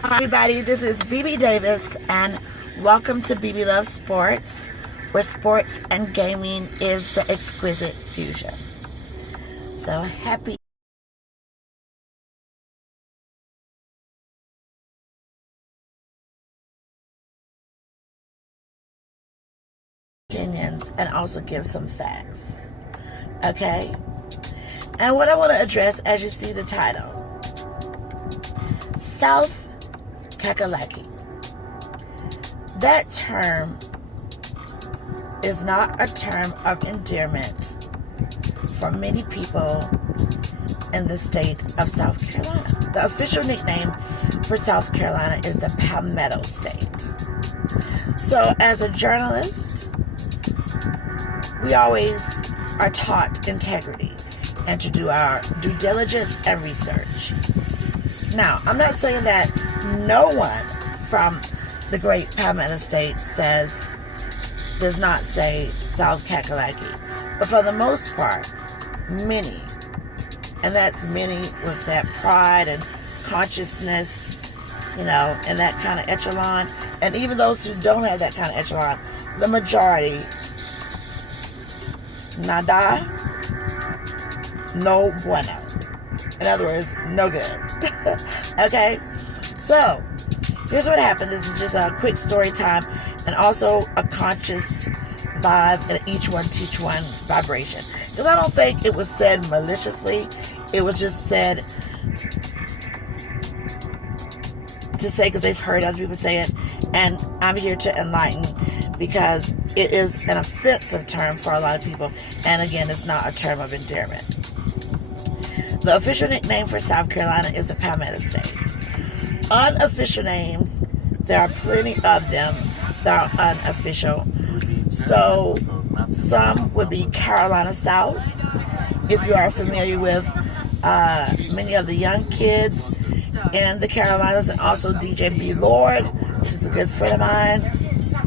Hi everybody, this is BB Davis and welcome to BB Loves Sports, where sports and gaming is the exquisite fusion. So happy opinions and also give some facts. Okay? And what I want to address, as you see the title, South CACKALAKY. That term is not a term of endearment for many people in the state of South Carolina. The official nickname for South Carolina is the Palmetto State. So as a journalist, we always are taught integrity and to do our due diligence and research. Now, I'm not saying that no one from the great Palmetto State does not say South CACKALAKY, but for the most part, many, and that's many with that pride and consciousness, you know, and that kind of echelon, and even those who don't have that kind of echelon, the majority, nada, no bueno. In other words, no good. Okay? So, here's what happened. This is just a quick story time and also a conscious vibe and each one teach one vibration. Because I don't think it was said maliciously. It was just said to say because they've heard other people say it. And I'm here to enlighten because it is an offensive term for a lot of people. And again, it's not a term of endearment. The official nickname for South Carolina is the Palmetto State. Unofficial names, there are plenty of them that are unofficial. So some would be Carolina South. If you are familiar with many of the young kids in the Carolinas, and also DJ B. Lord, which is a good friend of mine,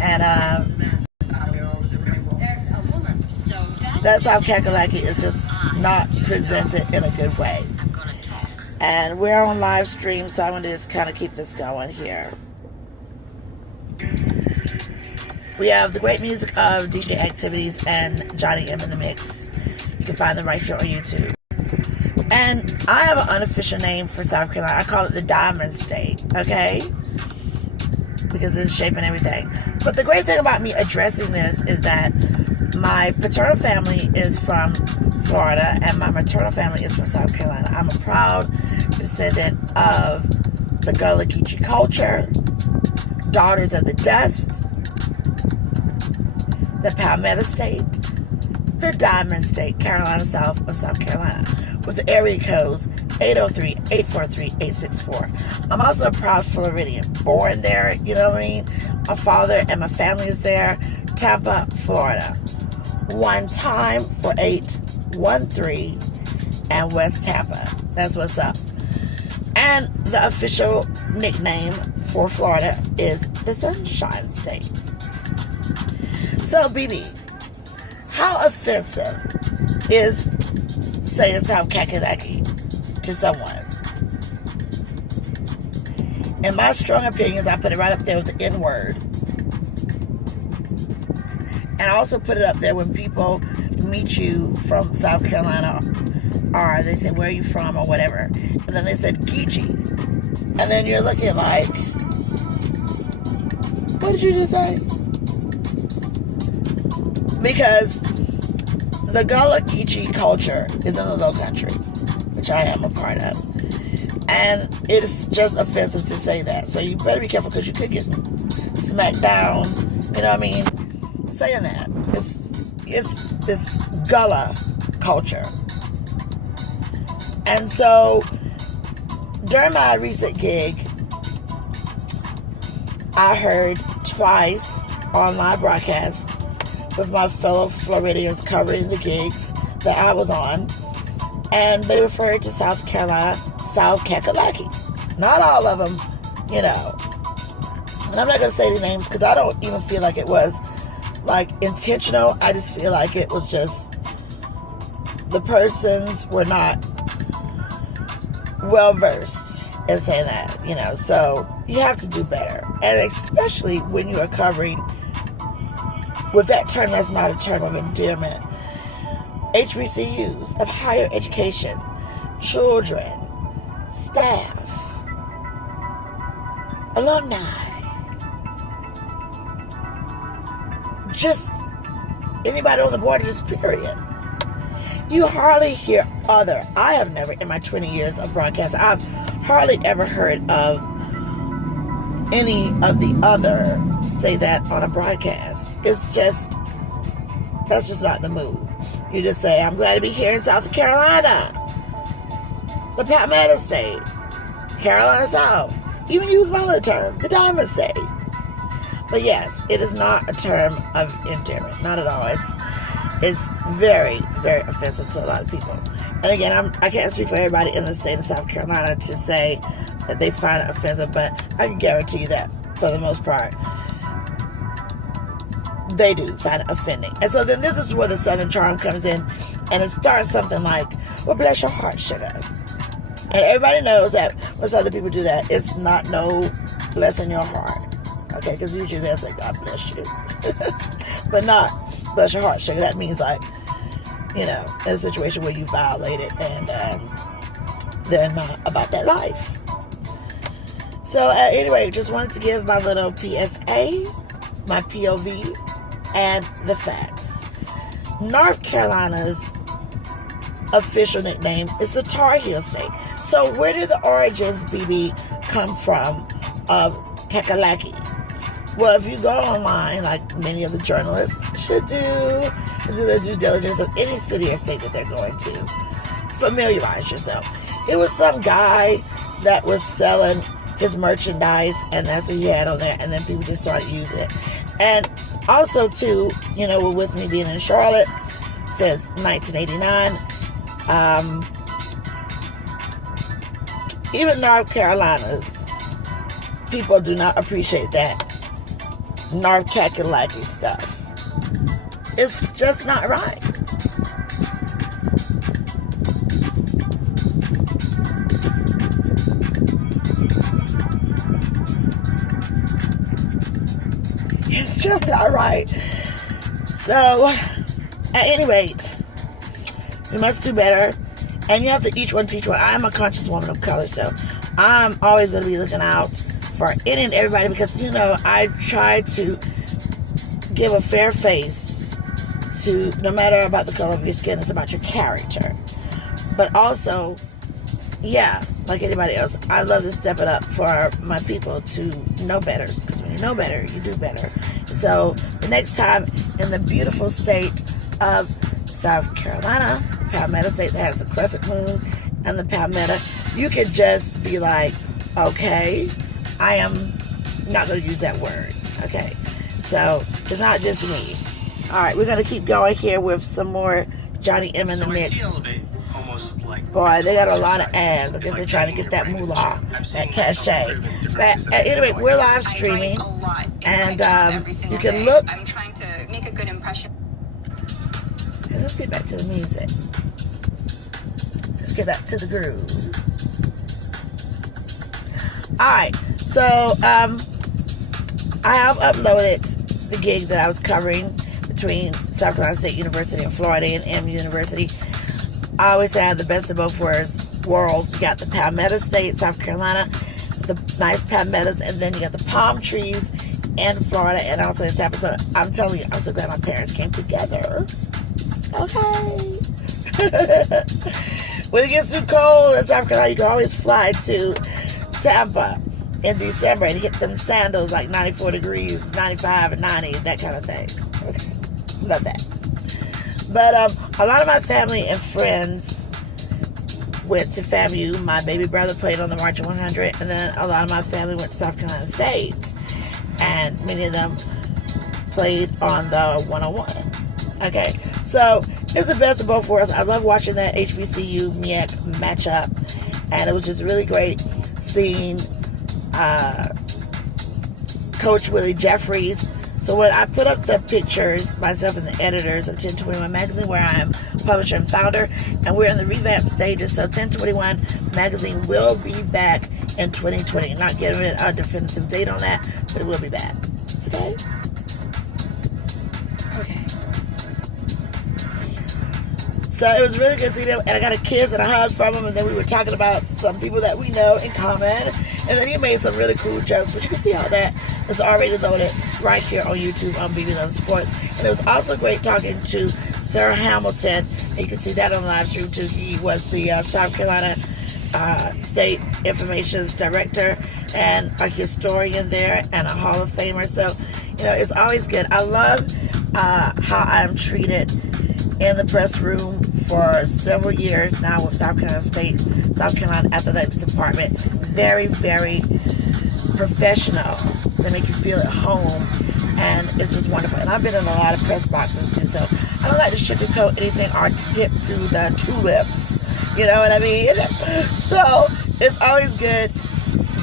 and that's how CACKALAKY is just not presented in a good way. And we're on live stream, so I'm going to just kind of keep this going here. We have the great music of DJ Activities and Johnny M in the mix. You can find them right here on YouTube. And I have an unofficial name for South Carolina. I call it the Diamond State, okay? Because it's shaping everything. But the great thing about me addressing this is that my paternal family is from Florida and my maternal family is from South Carolina. I'm a proud descendant of the Gullah Geechee culture, Daughters of the Dust, the Palmetto State, the Diamond State, Carolina South of South Carolina, with the area codes 803-843-864. I'm also a proud Floridian, born there, you know what I mean? My father and my family is there, Tampa, Florida. One time for 813 and West Tampa. That's what's up. And the official nickname for Florida is the Sunshine State. So, BB, how offensive is saying South CACKALAKY to someone? In my strong opinions, I put it right up there with the N-word. And I also put it up there when people meet you from South Carolina, or they say, where are you from, or whatever. And then they said, Geechee. And then you're looking like, what did you just say? Because the Gullah Geechee culture is in the Low Country, which I am a part of. And it's just offensive to say that. So you better be careful because you could get smacked down, you know what I mean? Saying that. It's this Gullah culture. And so during my recent gig, I heard twice on live broadcast with my fellow Floridians covering the gigs that I was on, and they referred to South Carolina, South CACKALAKY. Not all of them, you know. And I'm not going to say the names because I don't even feel like it was like intentional. I just feel like it was just the persons were not well versed and saying that, you know. So you have to do better, and especially when you are covering with that term that's not a term of endearment. HBCUs of higher education, children, staff, alumni, just anybody on the board of this period. You hardly hear other. I have never, in my 20 years of broadcast, I've hardly ever heard of any of the other say that on a broadcast. It's just, that's just not the move. You just say, I'm glad to be here in South Carolina, the Palmetto State, Carolina South. Even use my little term, the Diamond State. But yes, it is not a term of endearment. Not at all. It's very, very offensive to a lot of people. And again, I can't speak for everybody in the state of South Carolina to say that they find it offensive, but I can guarantee you that for the most part, they do find it offending. And so then this is where the Southern charm comes in, and it starts something like, well, bless your heart, sugar. And everybody knows that when Southern people do that, it's not no blessing your heart. Okay, because usually they'll say, God bless you. But not bless your heart, sugar. That means like, you know, in a situation where you violate it and they're not about that life. So anyway, just wanted to give my little PSA, my POV, and the facts. North Carolina's official nickname is the Tar Heel State. So where did the origins, BB, come from of CACKALAKY? Well, if you go online, like many of the journalists should do their due diligence of any city or state that they're going to, familiarize yourself. It was some guy that was selling his merchandise, and that's what he had on there, and then people just started using it. And also, too, you know, with me being in Charlotte since 1989, even North Carolina's people do not appreciate that North CACKALAKY stuff. It's just not right. It's just not right. So, at any rate, we must do better. And you have to each one teach one. I'm a conscious woman of color, so I'm always going to be looking out for any and everybody, because, you know, I try to give a fair face to, no matter about the color of your skin, it's about your character. But also, yeah, like anybody else, I love to step it up for my people to know better, because when you know better, you do better. So the next time in the beautiful state of South Carolina, the Palmetto State that has the crescent moon and the Palmetto, you could just be like, okay, I am not going to use that word. Okay, so it's not just me. All right, we're going to keep going here with some more Johnny M in the mix. Boy, they got a lot of ads. I guess they're trying to get that moolah, that cachet. But anyway, we're live streaming, and you can look. I'm trying to make a good impression. Okay, let's get back to the music. Let's get back to the groove. All right, so I have uploaded the gig that I was covering between South Carolina State University and Florida A&M University. I always say I have the best of both worlds. You got the Palmetto State, South Carolina, the nice palmettos, and then you got the palm trees in Florida, and also in Tampa. So I'm telling you, I'm so glad my parents came together. Okay. When it gets too cold in South Carolina, you can always fly to Tampa in December and hit them sandals like 94 degrees, 95 and 90, that kind of thing. Okay. Love that. But a lot of my family and friends went to FAMU. My baby brother played on the Marching 100, and then a lot of my family went to South Carolina State, and many of them played on the 101. Okay, so it's the best of both worlds. I love watching that HBCU MEAC matchup, and it was just really great seeing Coach Willie Jeffries. So when I put up the pictures, myself and the editors of 1021 Magazine, where I am publisher and founder, and we're in the revamp stages, so 1021 Magazine will be back in 2020. Not giving it a definitive date on that, but it will be back. Okay? Okay. So it was really good seeing him, and I got a kiss and a hug from him, and then we were talking about some people that we know in common, and then he made some really cool jokes, but you can see all that is already loaded right here on YouTube on BB Love Sports. And it was also great talking to Sir Hamilton. You can see that on the live stream too. He was the South Carolina State Information Director and a historian there and a Hall of Famer. So, you know, it's always good. I love how I'm treated in the press room for several years now with South Carolina Athletics Department. Very, very professional. They make you feel at home, and it's just wonderful. And I've been in a lot of press boxes too, so I don't like to sugarcoat anything or skip through the tulips. You know what I mean? So it's always good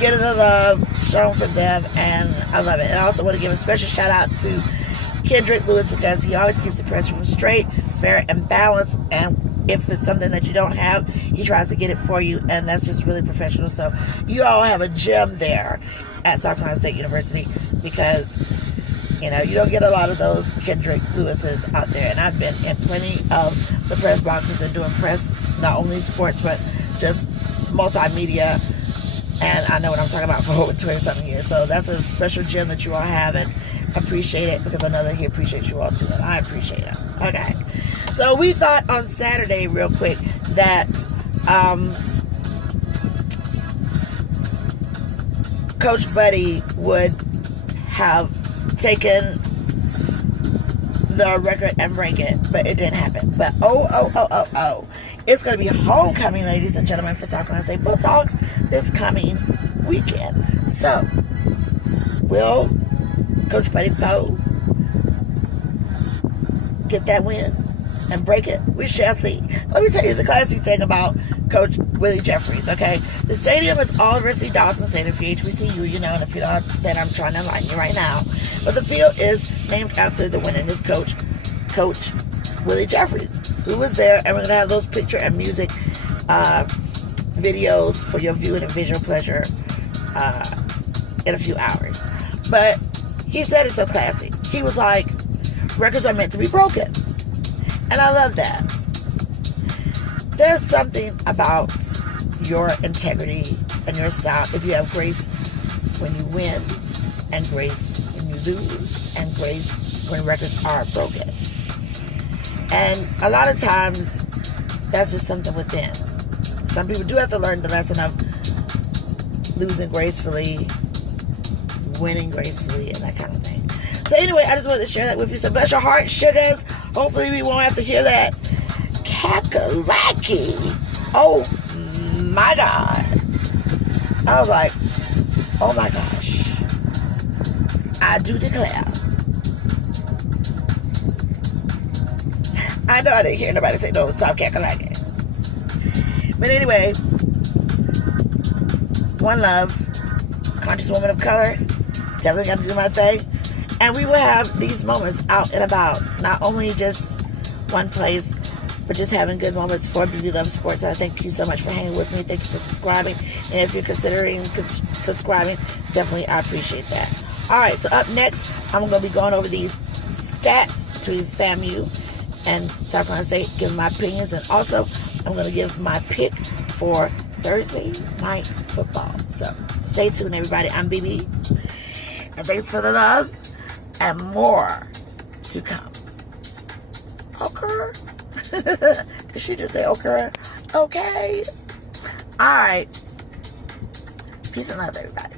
getting the love shown for them, and I love it. And I also want to give a special shout out to Kendrick Lewis, because he always keeps the press room straight, fair, and balanced, and if it's something that you don't have, he tries to get it for you, and that's just really professional. So you all have a gem there at South Carolina State University, because, you know, you don't get a lot of those Kendrick Lewises out there, and I've been in plenty of the press boxes and doing press, not only sports, but just multimedia, and I know what I'm talking about for over 20-something years. So that's a special gem that you all have, and appreciate it, because I know that he appreciates you all too, and I appreciate it. Okay, so we thought on Saturday, real quick, that Coach Buddy would have taken the record and break it, but it didn't happen. But it's going to be homecoming, ladies and gentlemen, for South Carolina State Bulldogs this coming weekend. So, will Coach Buddy Poe get that win and break it? We shall see. Let me tell you the classy thing about Coach Willie Jeffries, okay? The stadium is all University Dawson Stadium for HBCU, you know, and if you don't, then I'm trying to enlighten you right now. But the field is named after the winningest coach, Coach Willie Jeffries, who was there, and we're going to have those picture and music videos for your viewing and visual pleasure in a few hours. But he said it so classy. He was like, records are meant to be broken. And I love that. There's something about your integrity and your style. If you have grace when you win, and grace when you lose, and grace when records are broken. And a lot of times, that's just something within. Some people do have to learn the lesson of losing gracefully, winning gracefully, and that kind of thing. So anyway, I just wanted to share that with you. So bless your heart, sugars. Hopefully we won't have to hear that CACKALAKY. Oh my God. I was like, oh my gosh. I do declare. I know I didn't hear nobody say no, stop CACKALAKY. But anyway, one love, conscious woman of color, definitely got to do my thing. And we will have these moments out and about, not only just one place, but just having good moments for BB Love Sports. And I thank you so much for hanging with me. Thank you for subscribing. And if you're considering subscribing, definitely I appreciate that. All right, so up next, I'm going to be going over these stats between FAMU and South Carolina State, giving my opinions, and also I'm going to give my pick for Thursday night football. So stay tuned, everybody. I'm BB, and thanks for the love, and more to come. Okay. Did she just say okay? Okay. All right. Peace and love, everybody.